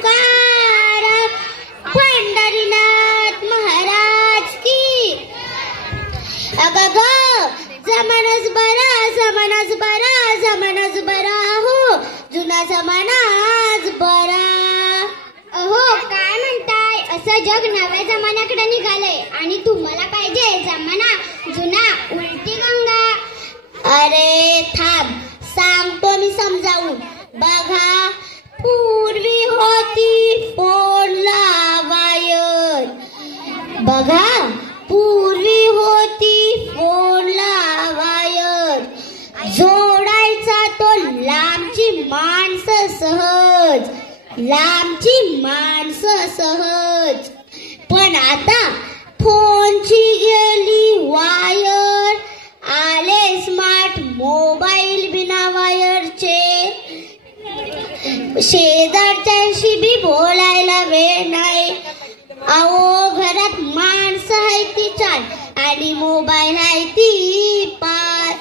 तुकाराम पंढरीनाथ महाराज की. अगं ग जमानाच बरा जमानाच बरा जमानाच बरा हो जुना जमानाच बरा. अहो काय म्हणताय, असं जग नव्या जमान्याकडे निघालंय आणि तुम्हाला पाहिजे जमाना जुना उलटी गंगा. अरे थांब सांगतो मी समजावून. बघा पूर्वी होती फोन लावायर. बघा पूर्वी होती फोन लावायर. जोडायचा तो लांबची माणसं सहज लांबची माणसं सहज. पण आता फोनची गेली वायर. आले स्मार्ट मोबाईल बिना वायरचे. शेजारच्याशी बी बोलायला वेळ नाही. अहो घरात माणसं आहे ती 4 आणि मोबाईल आहे ती 5.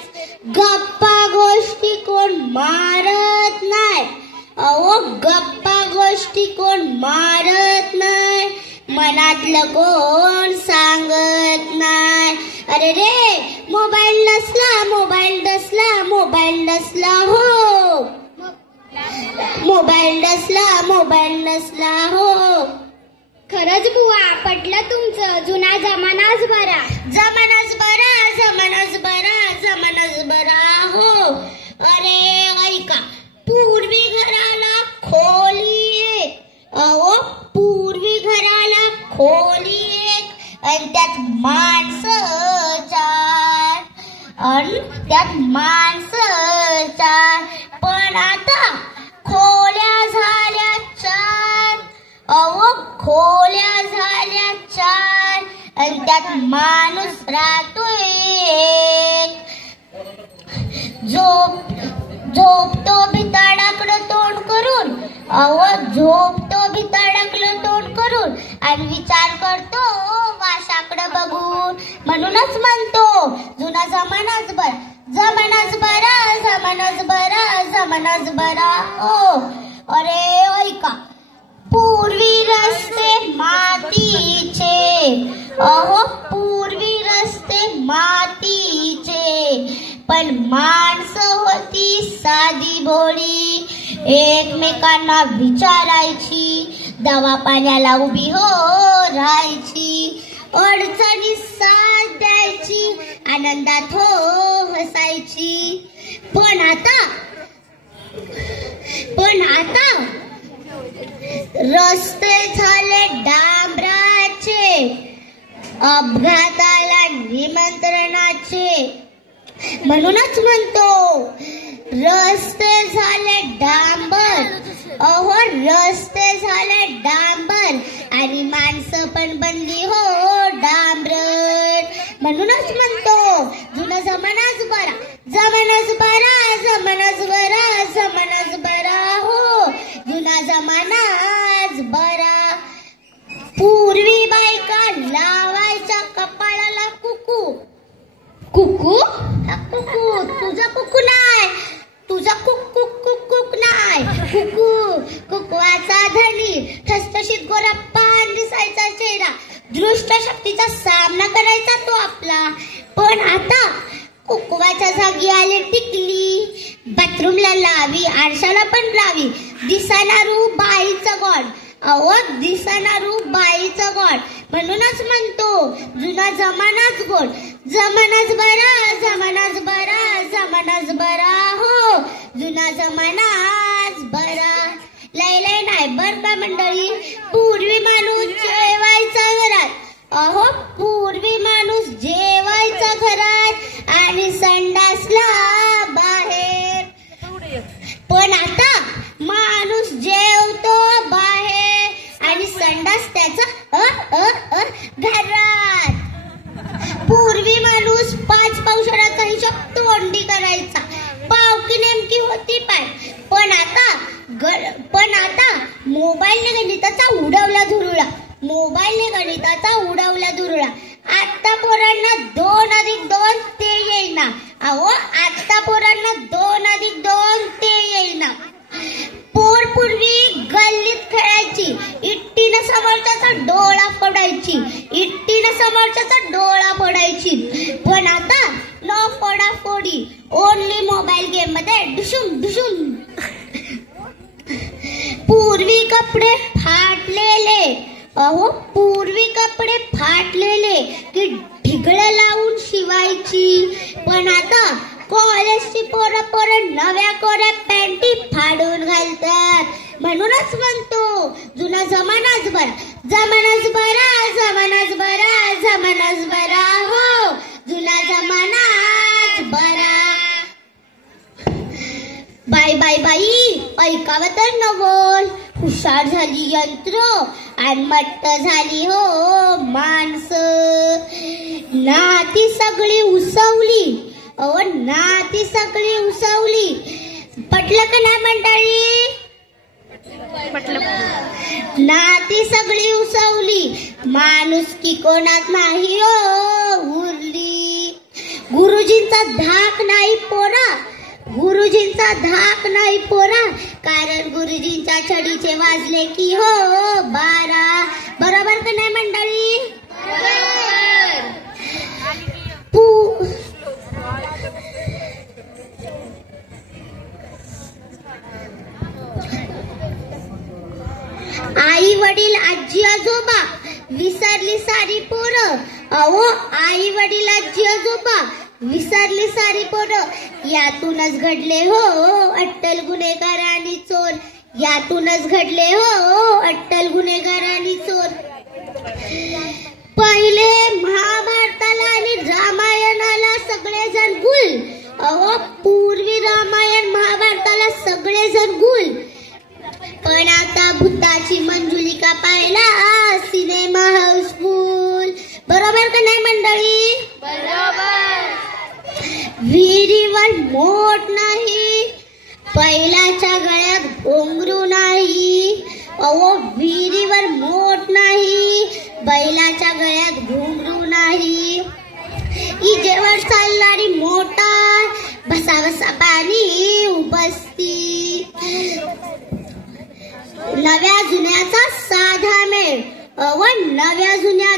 गप्पा गोष्टी कोण मारत नाही. अहो गप्पा गोष्टी कोण मारत नाही. मनातलं कोण सांगत नाही. अरे रे मोबाईल नसला मोबाईल नसला मोबाईल नसला हो मोबाईल नसला मोबाईल नसला हो. खरंच बुवा पटलं तुमचं, जुना जमानाच बरा जमानाच बरा जमानाच बरा जमानाच बरा हो. अरे ऐका पूर्वी घराला खोली एक. अहो पूर्वी घराला खोली एक आणि त्यात माणसं 4 आणि त्यात माणसं 4. पण आता खोल्या झाल्या 4. अहो खोल्या झाल्या 4 आणि त्यात माणूस राहतोय एक. झोपतो भिताडाकडं तोंड करून. अहो झोपतो भिताडाकडं तोंड करून आणि विचार करतो वाशाकडं बघून. म्हणूनच म्हणतो जुना जमानाच बरा जमानाच बरा जमानाच बरा जमानाच बरा हो. अरे ऐका पूर्वी रस्ते मातीचे. अहो पूर्वी रस्ते मातीचे. पण माणसं होती साधी भोळी. एकमेकांना विचारायची. दवा पाण्याला उभी हो राहायची. अडचणी साथ द्यायची. आनंदात हो हसायची. पण आता रस्ते झाले डांबराचे. अपघाताला निमंत्रणाचे. म्हणूनच म्हणतो रस्ते झाले डांबर. अहो रस्ते झाले डांबर आणि माणसं पण बनली हो डांबरट. म्हणूनच म्हणतो जुना जमानाच बरा जमानाच बरा जमानाच बरा जमानाच बरा हो जुना जमानाच बरा. पूर्वी बायका लावायच्या कपाळाला कुकू. कुकू कुकू तुझा कुकू नाही. तुझा कुक कुक कुक कुक नाही. कुकू कुकवाचा धनी ठसठशीत गोरा पान दिसायचा चेहरा. दृष्ट शक्तीचा सामना करायचा तो आपला. पण आता कुकवाच्या जागी आली टिकली. बाथरूमला लावी आरशाला पण लावी. दिसाना रूप बाईचं गॉड. अहो दिसाना रूप बाईचं गॉड. म्हणूनच म्हणतो जुना जमानाच गोड जमानाच बरा जमानाच बरा जमानाच बरा हो जुना जमानाच बरा. लय लय नाही बर का मंडळी. पूर्वी माणूस जेवायचा घरात. अहो पूर्वी माणूस जेवायचा घरात आणि संडासला बाहेर. पण आता माणूस जेवतो बाहेर आणि संडास त्याचा घरात. पूर्वी माणूस 5 पावसाळ्याचा हिशोब तोंडी करायचा. पावकी नेमकी होती पाय. पण आता मोबाईलने गणिताचा उडवला धुरुळा. मोबाईलने गणिताचा उडवला धुरुळा. आता पोरांना 2 अधिक 2 ते येईना. अहो आता पोरांना 2 अधिक 2 ते येईना. पोर पूर्वी गल्लीत खेळायचे. ओनली मोबाईल गेम मध्ये डुशुम डुशुम. पूर्वी कपडे फाटलेले, अहो पूर्वी कपडे फाटलेले की ढिगळं लावून शिवायची, पण आता कॉलेजची पोरं नव्या कोऱ्या पॅन्टी फाडून घालतात. म्हणूनच म्हणतो जुना जमानाच बरा, जमानाच बरा, जमानाच बरा, जमानाच बरा, हो जुना जमानाच बरा. बाई बाई बाई ऐकावं तर नवल, हुशार झाली यंत्र आणि मट्ट झाली हो माणसं. नाती सगळी उसवली, अहो नाती सगळी उसवली. पटलं का नाही मंडळी? नाती सगळी उसवली, माणुसकी कोणात नाही हो उरली. गुरुजींचा धाक नाही पोरा, गुरुजींचा धाक नाही पोरा, कारण गुरुजींच्या छडीचे वाजले की हो 12. बरोबर का नाही मंडळी? आई वडील आजी आजोबा विसरली सारी पोरं, अहो आई वडील आजी आजोबा विसरली सारी पोरं. यातूनच घडले हो अट्टल गुन्हेगार आणि चोर, यातूनच घडले हो अट्टल गुन्हेगार आणि चोर. पहिले महाभारताला आणि रामायणाला सगळेजण गुल, अहो पूर्वी रामायण महाभारताला सगळेजण गुल, पण आता भूताची मंजुलिका पाहिला सिनेमा हाऊसफुल. बरोबर का नाही मंडळी? बरोबर. विहिरीवर मोठ नाही, बैलाच्या गळ्यात घोंगरू नाही, अहो विहिरीवर मोठ नाही, बैलाच्या गळ्यात घोंगरू नाही. इजेवर चालणारी मोटार, भसा भसा पाणी उपसती. नव्या जुन्याचा साधा मेळ, अव नव्या जुन्या